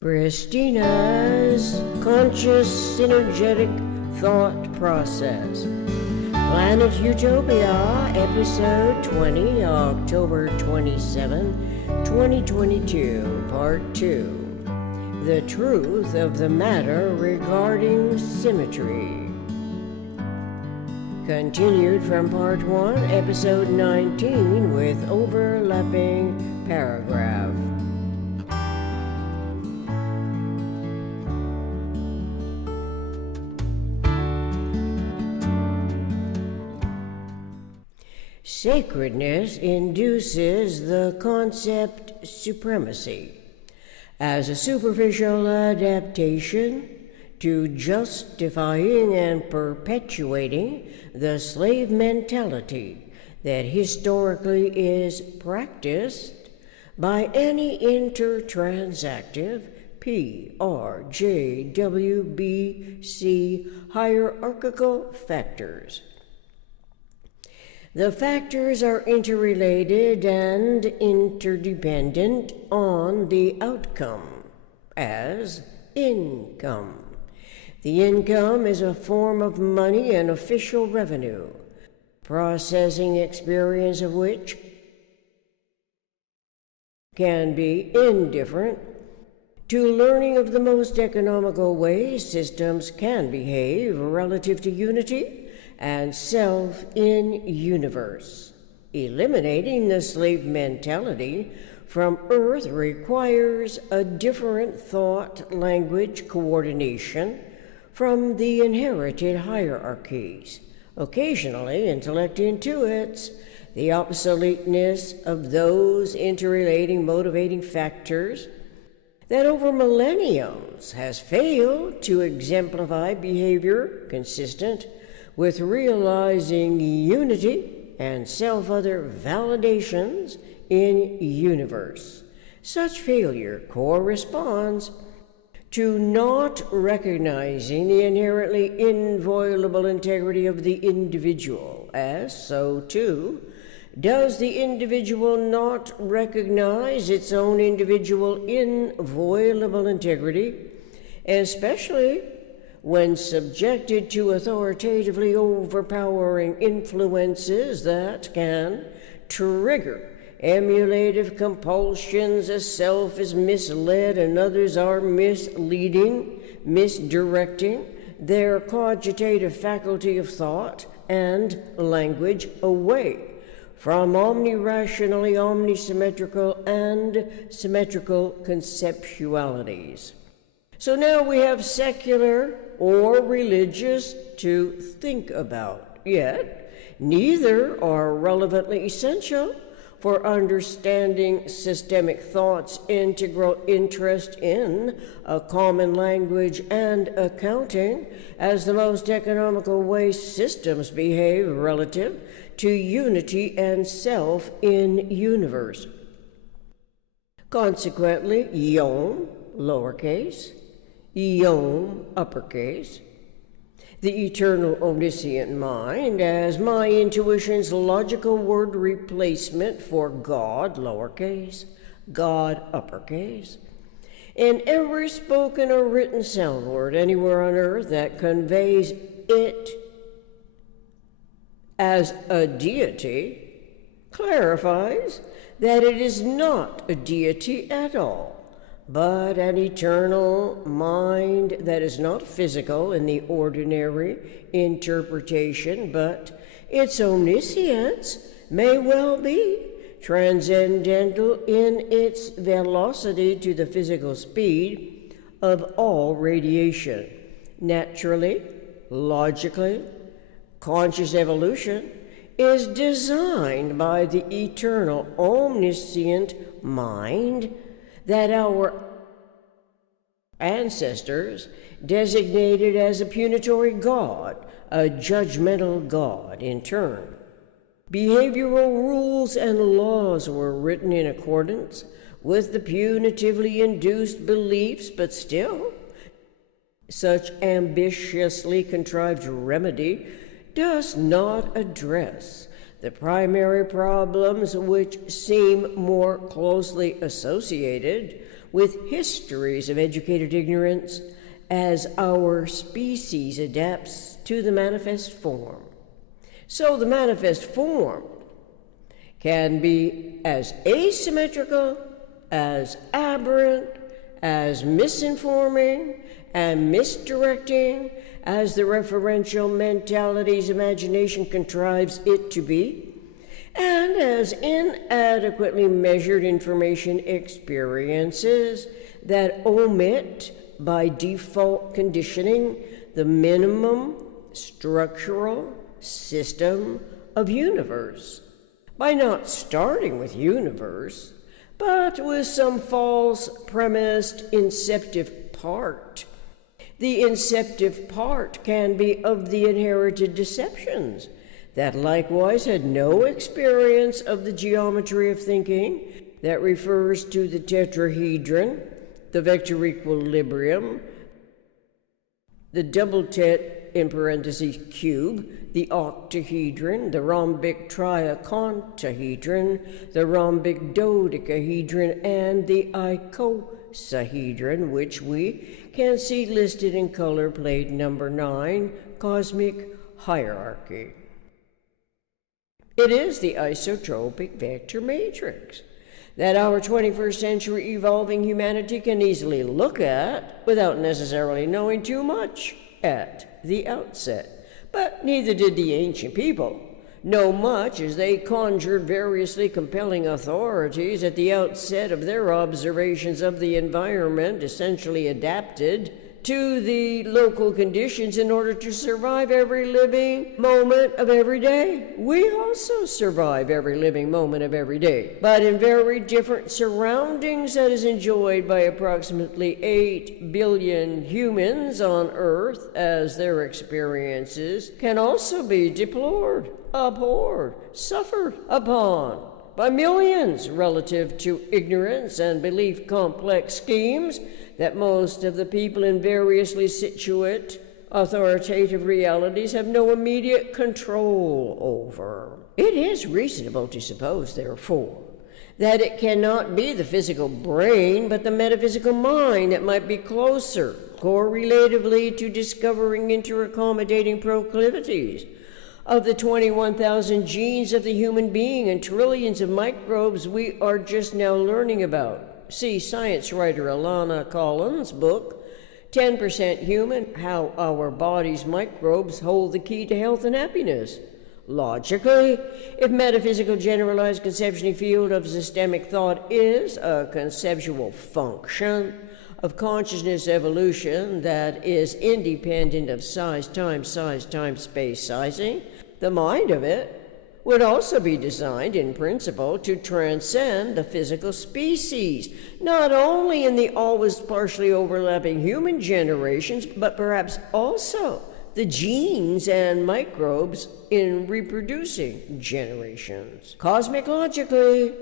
Christina's conscious synergetic thought process. Planet Utopia, episode 20, October 27, 2022, part 2. The truth of the matter regarding symmetry. Continued from part 1, episode 19, with overlapping paragraph. Sacredness induces the concept supremacy as a superficial adaptation to justifying and perpetuating the slave mentality that historically is practiced by any intertransactive PRJWBC hierarchical factors. The factors are interrelated and interdependent on the outcome, as income. The income is a form of money and official revenue, processing experience of which can be indifferent to learning of the most economical ways systems can behave relative to unity and self in universe. Eliminating the slave mentality from Earth requires a different thought language coordination from the inherited hierarchies. Occasionally, intellect intuits the obsoleteness of those interrelating motivating factors that over millenniums has failed to exemplify behavior consistent with realizing unity and self-other validations in universe. Such failure corresponds to not recognizing the inherently inviolable integrity of the individual, as so too does the individual not recognize its own individual inviolable integrity, especially when subjected to authoritatively overpowering influences that can trigger emulative compulsions as self is misled and others are misleading, misdirecting their cogitative faculty of thought and language away from omnirationally omnisymmetrical and symmetrical conceptualities. So now we have secular or religious to think about, yet neither are relevantly essential for understanding systemic thought's integral interest in a common language and accounting as the most economical way systems behave relative to unity and self in universe. Consequently, yom, lowercase, Yom, uppercase, the eternal omniscient mind as my intuition's logical word replacement for God, lowercase, God, uppercase, in every spoken or written sound word anywhere on earth that conveys it as a deity, clarifies that it is not a deity at all, but an eternal mind that is not physical in the ordinary interpretation, but its omniscience may well be transcendental in its velocity to the physical speed of all radiation. Naturally, logically, conscious evolution is designed by the eternal omniscient mind that our ancestors designated as a punitory God, a judgmental God in turn. Behavioral rules and laws were written in accordance with the punitively induced beliefs, but still, such ambitiously contrived remedy does not address the primary problems which seem more closely associated with histories of educated ignorance as our species adapts to the manifest form. So the manifest form can be as asymmetrical, as aberrant, as misinforming and misdirecting as the referential mentality's imagination contrives it to be, and as inadequately measured information experiences that omit by default conditioning the minimum structural system of universe, by not starting with universe, but with some false premised inceptive part. The inceptive part can be of the inherited deceptions that likewise had no experience of the geometry of thinking that refers to the tetrahedron, the vector equilibrium, the double tet in parentheses cube, the octahedron, the rhombic triacontahedron, the rhombic dodecahedron, and the icosahedron, which we can see listed in color plate number 9, cosmic hierarchy. It is the isotropic vector matrix that our 21st century evolving humanity can easily look at without necessarily knowing too much at the outset. But neither did the ancient people know much, as they conjured variously compelling authorities at the outset of their observations of the environment, essentially adapted to the local conditions in order to survive every living moment of every day. We also survive every living moment of every day, but in very different surroundings that is enjoyed by approximately 8 billion humans on Earth, as their experiences can also be deplored, abhorred, suffered upon by millions relative to ignorance and belief complex schemes that most of the people in variously-situate authoritative realities have no immediate control over. It is reasonable to suppose, therefore, that it cannot be the physical brain, but the metaphysical mind that might be closer, correlatively, to discovering interaccommodating proclivities of the 21,000 genes of the human being and trillions of microbes we are just now learning about. See science writer Alana Collins' book, 10% Human, How Our Body's Microbes Hold the Key to Health and Happiness. Logically, if metaphysical generalized conceptual field of systemic thought is a conceptual function of consciousness evolution that is independent of size times space sizing, the mind of it would also be designed in principle to transcend the physical species, not only in the always partially overlapping human generations, but perhaps also the genes and microbes in reproducing generations. Cosmologically,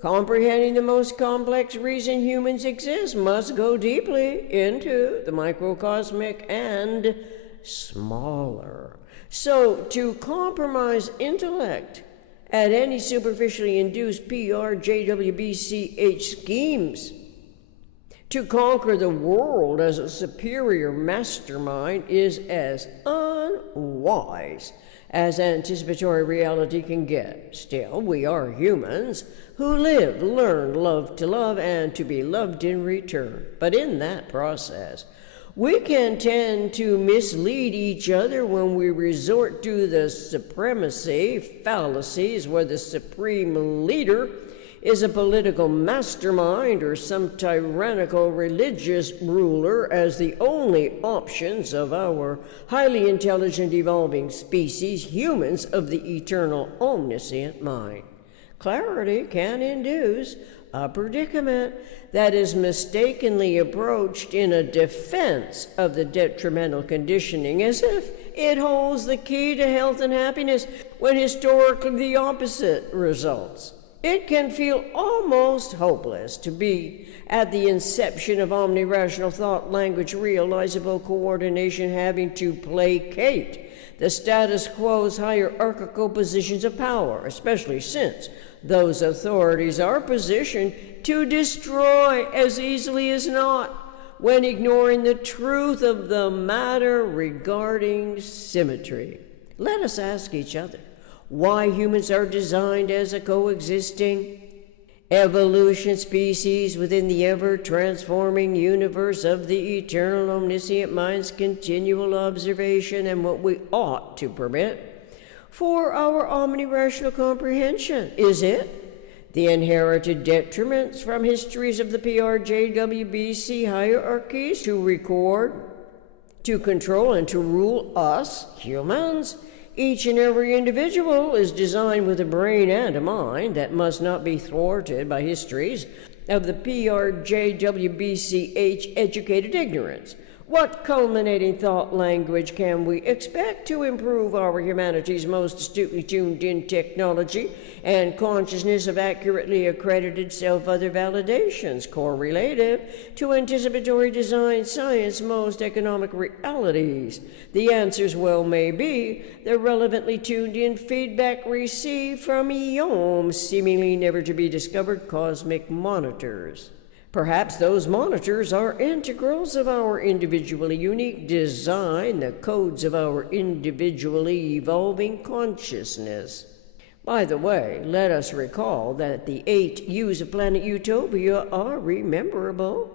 comprehending the most complex reason humans exist must go deeply into the microcosmic and smaller. So, to compromise intellect at any superficially induced PRJWBCH schemes, to conquer the world as a superior mastermind is as unwise as anticipatory reality can get. Still, we are humans who live, learn, love to love, and to be loved in return. But in that process, we can tend to mislead each other when we resort to the supremacy fallacies where the supreme leader is a political mastermind or some tyrannical religious ruler as the only options of our highly intelligent evolving species, humans of the eternal omniscient mind. Clarity can induce a predicament that is mistakenly approached in a defense of the detrimental conditioning, as if it holds the key to health and happiness, when historically the opposite results. It can feel almost hopeless to be at the inception of omnirational thought, language, realizable coordination, having to placate the status quo's hierarchical positions of power, especially since those authorities are positioned to destroy as easily as not, when ignoring the truth of the matter regarding symmetry. Let us ask each other why humans are designed as a coexisting evolution species within the ever-transforming universe of the eternal omniscient mind's continual observation, and what we ought to permit for our omni-rational comprehension. Is it the inherited detriments from histories of the PRJWBC hierarchies to record, to control, and to rule us, humans? Each and every individual is designed with a brain and a mind that must not be thwarted by histories of the PRJWBCH educated ignorance. What culminating thought language can we expect to improve our humanity's most astutely tuned in technology and consciousness of accurately accredited self-other validations, correlative to anticipatory design science most economic realities? The answers well may be the relevantly tuned in feedback received from seemingly never to be discovered cosmic monitors. Perhaps those monitors are integrals of our individually unique design, the codes of our individually evolving consciousness. By the way, let us recall that the 8 U's of planet Utopia are rememberable.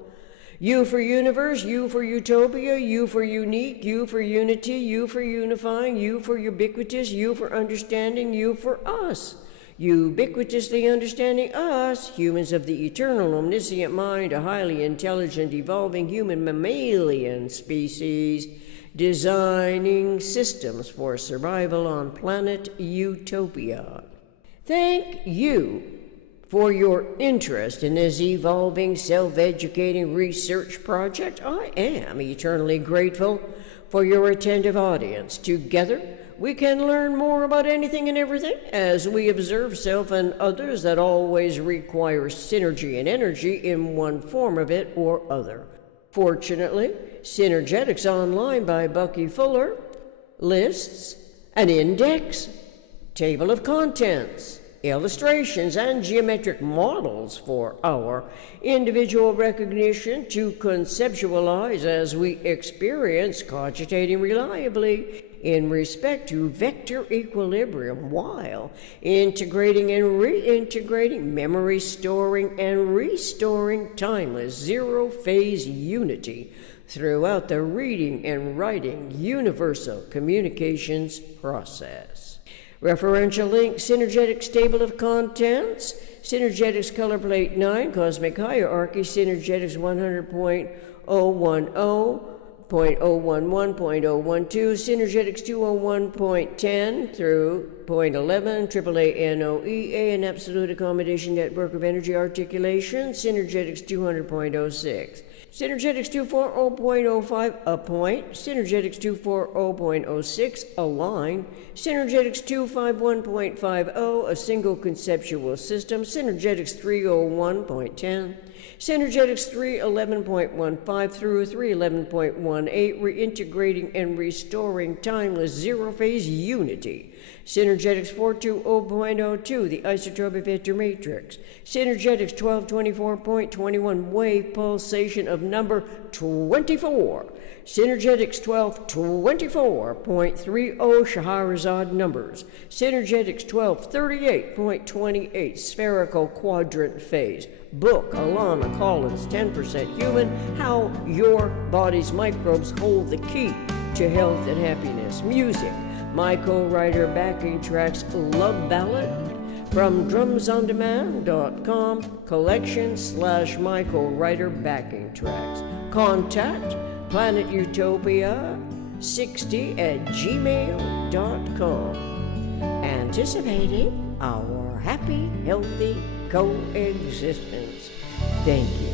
U for universe, U for utopia, U for unique, U for unity, U for unifying, U for ubiquitous, U for understanding, U for us. Ubiquitously understanding us, humans of the eternal omniscient mind, a highly intelligent evolving human mammalian species, designing systems for survival on planet Utopia. Thank you for your interest in this evolving, self-educating research project. I am eternally grateful for your attentive audience. Together, we can learn more about anything and everything as we observe self and others that always require synergy and energy in one form of it or other. Fortunately, Synergetics Online by Bucky Fuller lists an index, table of contents, illustrations, and geometric models for our individual recognition to conceptualize as we experience, cogitating reliably in respect to vector equilibrium, while integrating and reintegrating, memory storing and restoring timeless zero-phase unity throughout the reading and writing universal communications process. Referential link, Synergetics table of contents, Synergetics color plate 9, cosmic hierarchy, Synergetics 100.010, 0.011.012, Synergetics 201.10 through 0.11, AAA NOEA, an absolute accommodation network of energy articulation, Synergetics 200.06. Synergetics 240.05, a point. Synergetics 240.06, a line. Synergetics 251.50, a single conceptual system. Synergetics 301.10. Synergetics 311.15 through 311.18, reintegrating and restoring timeless zero-phase unity. Synergetics 420.02, the isotropic vector matrix. Synergetics 1224.21, wave pulsation of number 24. Synergetics 1224.30, Scheherazade numbers. Synergetics 1238.28, spherical quadrant phase. Book, Alana Collins, 10% Human, How Your Body's Microbes Hold the Key to Health and Happiness. Music, my co-writer backing tracks, Love Ballad, from drumsondemand.com, collection/my co-writer backing tracks. Contact planetutopia60@gmail.com. Anticipating our happy, healthy coexistence. Thank you.